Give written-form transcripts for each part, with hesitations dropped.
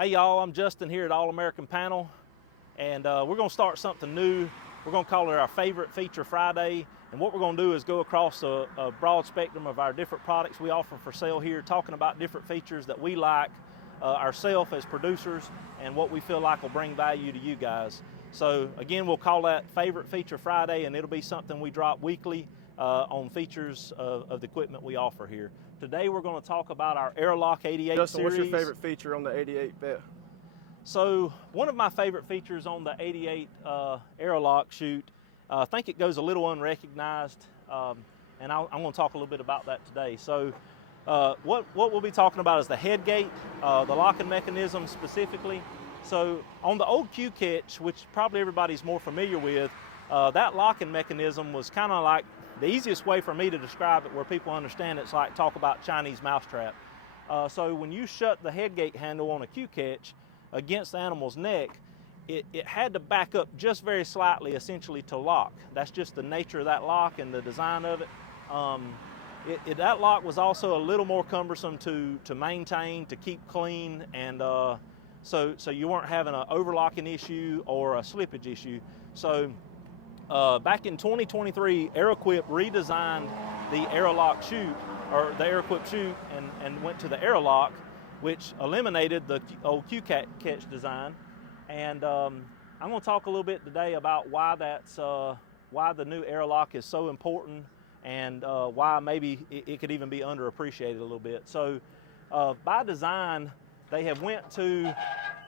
Hey y'all, I'm Justin here at All American Panel, and we're going to start something new. We're going to call it our Favorite Feature Friday, and what we're going to do is go across a broad spectrum of our different products we offer for sale here, talking about different features that we like ourselves as producers and what we feel like will bring value to you guys. So again, we'll call that Favorite Feature Friday, and it'll be something we drop weekly on features of the equipment we offer here. Today we're going to talk about our Arrowlock 88 Justin, series. what's your favorite feature on the 88 bet? So one of my favorite features on the 88 Arrowlock chute, I think it goes a little unrecognized, and I'm going to talk a little bit about that today. So what we'll be talking about is the headgate, the locking mechanism specifically. So on the old Q-catch, which probably everybody's more familiar with, that locking mechanism was kind of like the easiest way for me to describe it where people understand it's like talk about Chinese mousetrap. So when you shut the headgate handle on a Q-catch against the animal's neck, it had to back up just very slightly essentially to lock. That's just the nature of that lock and the design of it. That lock was also a little more cumbersome to maintain, to keep clean, and so you weren't having an overlocking issue or a slippage issue. So back in 2023, Arrowquip redesigned the Arrowlock chute, or the Arrowquip chute, and went to the Arrowlock, which eliminated the old Q-catch design. And I'm going to talk a little bit today about why why the new Arrowlock is so important, and why maybe it could even be underappreciated a little bit. So by design, they have went to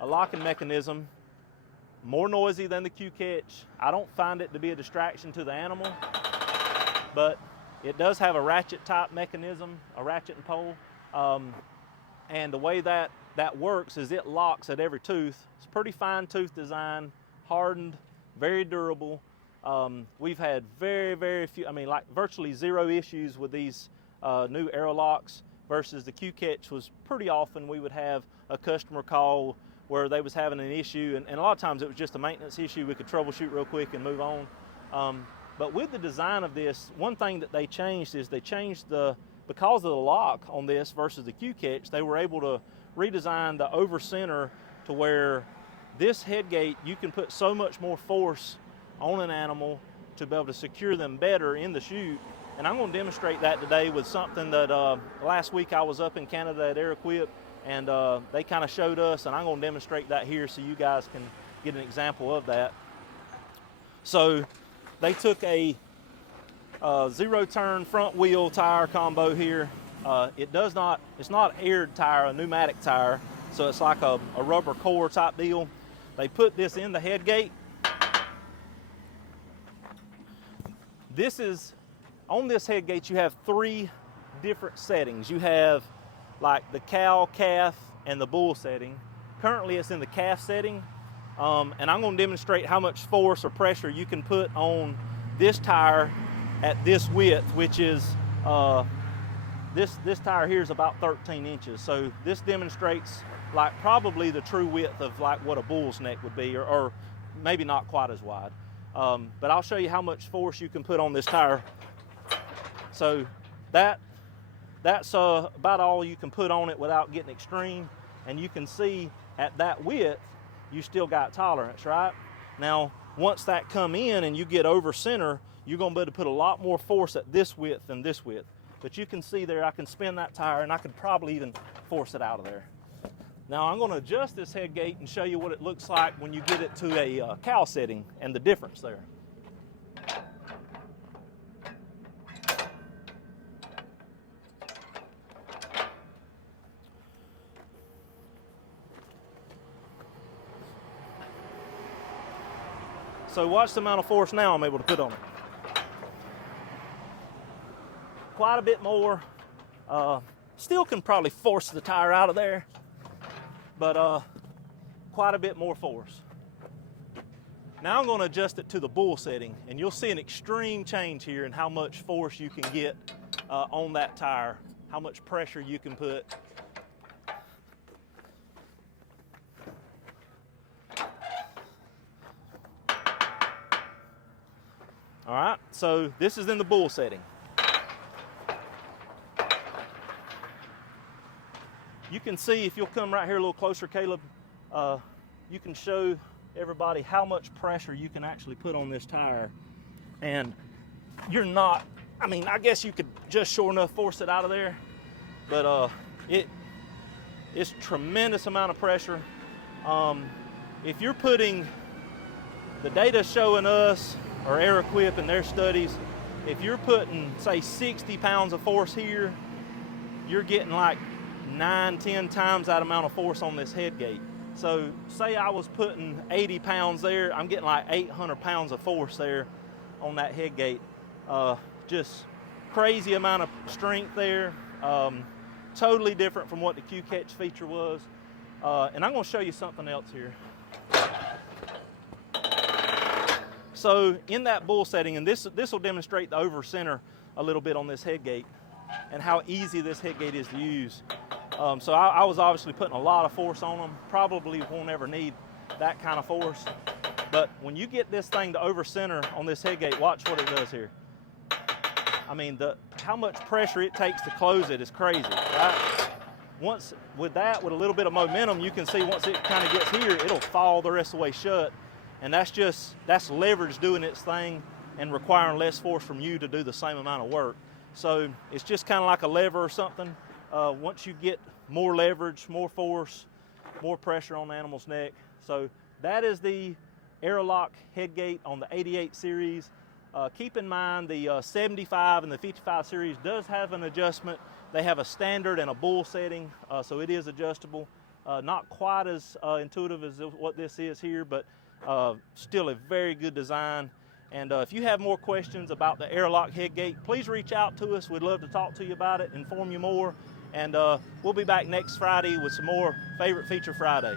a locking mechanism more noisy than the Q-catch. I don't find it to be a distraction to the animal, but it does have a ratchet type mechanism, a ratchet and pole. And the way that works is it locks at every tooth. It's pretty fine tooth design, hardened, very durable. We've had very few, like virtually zero issues with these new Arrowlocks, versus the Q-catch was pretty often we would have a customer call where they was having an issue, and a lot of times it was just a maintenance issue. We could troubleshoot real quick and move on. But with the design of this, one thing that they changed is they changed because of the lock on this versus the Q-catch, they were able to redesign the over center to where this headgate, you can put so much more force on an animal to be able to secure them better in the chute. And I'm going to demonstrate that today with something that last week I was up in Canada at Arrowquip, and they kind of showed us, and I'm going to demonstrate that here so you guys can get an example of that. So they took a zero turn front wheel tire combo here. It's not aired tire, a pneumatic tire, so it's like a rubber core type deal. They put this in the headgate. On this headgate you have three different settings. You have like the cow, calf, and the bull setting. Currently it's in the calf setting, and I'm going to demonstrate how much force or pressure you can put on this tire at this width, which is this tire here is about 13 inches. So this demonstrates like probably the true width of like what a bull's neck would be, or maybe not quite as wide. But I'll show you how much force you can put on this tire. So that's about all you can put on it without getting extreme. And you can see at that width, you still got tolerance, right? Now, once that come in and you get over center, you're gonna be able to put a lot more force at this width than this width. But you can see there, I can spin that tire and I could probably even force it out of there. Now I'm gonna adjust this headgate and show you what it looks like when you get it to a cow setting and the difference there. So watch the amount of force now I'm able to put on it. Quite a bit more. Still can probably force the tire out of there, but quite a bit more force. Now I'm going to adjust it to the bull setting, and you'll see an extreme change here in how much force you can get on that tire, how much pressure you can put. All right, so this is in the bull setting. You can see, if you'll come right here a little closer, Caleb, you can show everybody how much pressure you can actually put on this tire. And you're not, I mean, I guess you could just sure enough force it out of there, but it's tremendous amount of pressure. If you're putting, the data showing us, or Aeroquip in their studies, if you're putting, say, 60 pounds of force here, you're getting like 9-10 times that amount of force on this headgate. So say I was putting 80 pounds there, I'm getting like 800 pounds of force there on that headgate. Just crazy amount of strength there. Totally different from what the Q-Catch feature was. And I'm gonna show you something else here. So in that bull setting, and this will demonstrate the over center a little bit on this headgate and how easy this headgate is to use. So I was obviously putting a lot of force on them. Probably won't ever need that kind of force. But when you get this thing to over center on this headgate, watch what it does here. I mean, how much pressure it takes to close it is crazy, right? Once with a little bit of momentum, you can see once it kind of gets here, it'll fall the rest of the way shut. And that's leverage doing its thing and requiring less force from you to do the same amount of work. So it's just kind of like a lever or something. Once you get more leverage, more force, more pressure on the animal's neck. So that is the Arrowlock headgate on the 88 series. Keep in mind the 75 and the 55 series does have an adjustment. They have a standard and a bull setting, so it is adjustable. Not quite as intuitive as what this is here, but still a very good design. And if you have more questions about the Arrowlock headgate, please reach out to us. We'd love to talk to you about it, inform you more. And we'll be back next Friday with some more Favorite Feature Friday.